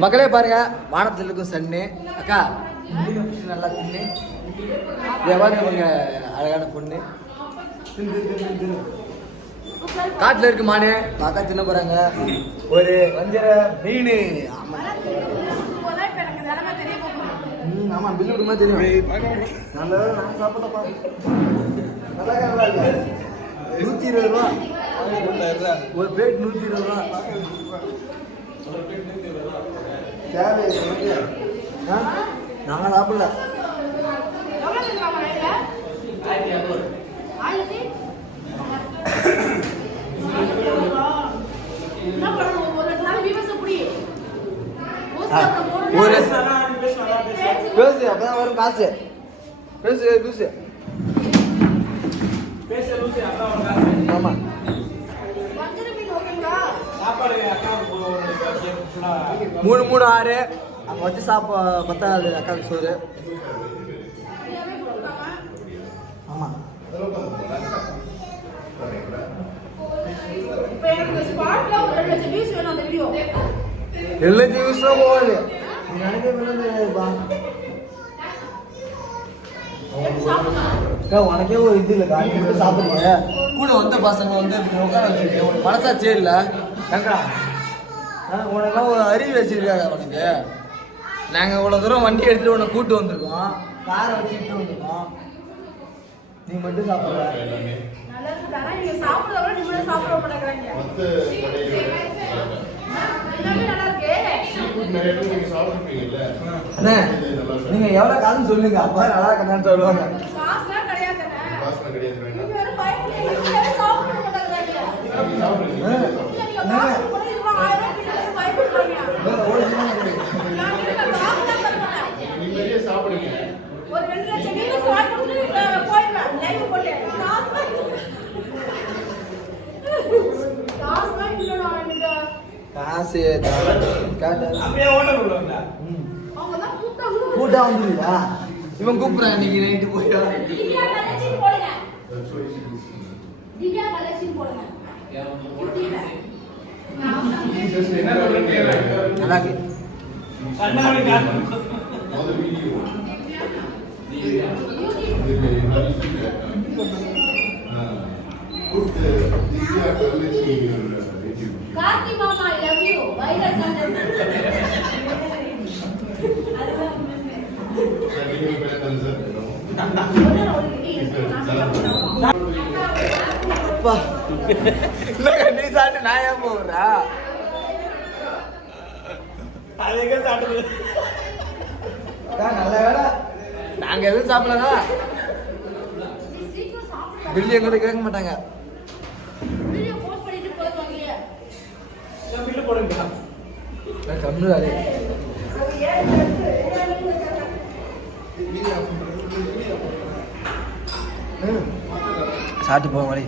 மக்களே பாருங்க, வானத்தில் இருக்கும் சன்னு அக்கா நல்லா தின்னு எவ்வளோ அவங்க அழகான பொண்ணு காட்டில் இருக்கு மானு அக்கா தின்ன போறாங்க. ஒரு வஞ்சர மீன். ஆமா பில்லு விடுமா தெரியும். நல்ல நான் சாப்பிடப்பா. நல்லா இல்லை 120 ரூபா ஒரு பிளேட் 120 ரூபா. நாங்கள் சாப்பிடல. பேசு அப்பதான் வரும் காசு. பேசு லூசு. ஆமா மூணு 6 அங்கே வச்சு பத்தாது அக்காவுக்கு சோறு. ஆமாம் எல்லாத்தையும் யூஸ்லாம் போகாது. உனக்கே ஒரு இது இல்லை சாப்பிடுங்க. கூட வந்த பசங்க வந்து உட்கார வச்சிருக்கேன். உனக்கு மனசாச்சே இல்லை ஏங்கடா. உனக்கெல்லாம் ஒரு அறிவு வச்சிருக்காங்க உனக்கு. நாங்கள் இவ்வளோ தூரம் வண்டி எடுத்துட்டு உன்னை கூப்பிட்டு வந்திருக்கோம். காரை வச்சுட்டு வந்திருக்கோம். நீ மட்டும் சாப்பிடுற. அண்ணே நீங்க எவ்வளவு காசு சொல்லுங்க. அப்பா நல்லா இருக்கணும்னு சொல்லுவாங்க. காசு கூட்டா வந்துருக்கா. இவன் கூப்பிடுறான் இன்னைக்கு நைட்டு போய் நல்லா கார்த்தி மாமா I love you viral content அப்பா நீ சாப்பிட்டு நான் ஏன் போகிறா. நல்ல வேலை நாங்க எதுவும் சாப்பிடலதா. பில்லு எங்கிட்ட கேட்க மாட்டாங்க. கம்மி சாப்பிட்டு போவோம் வழி.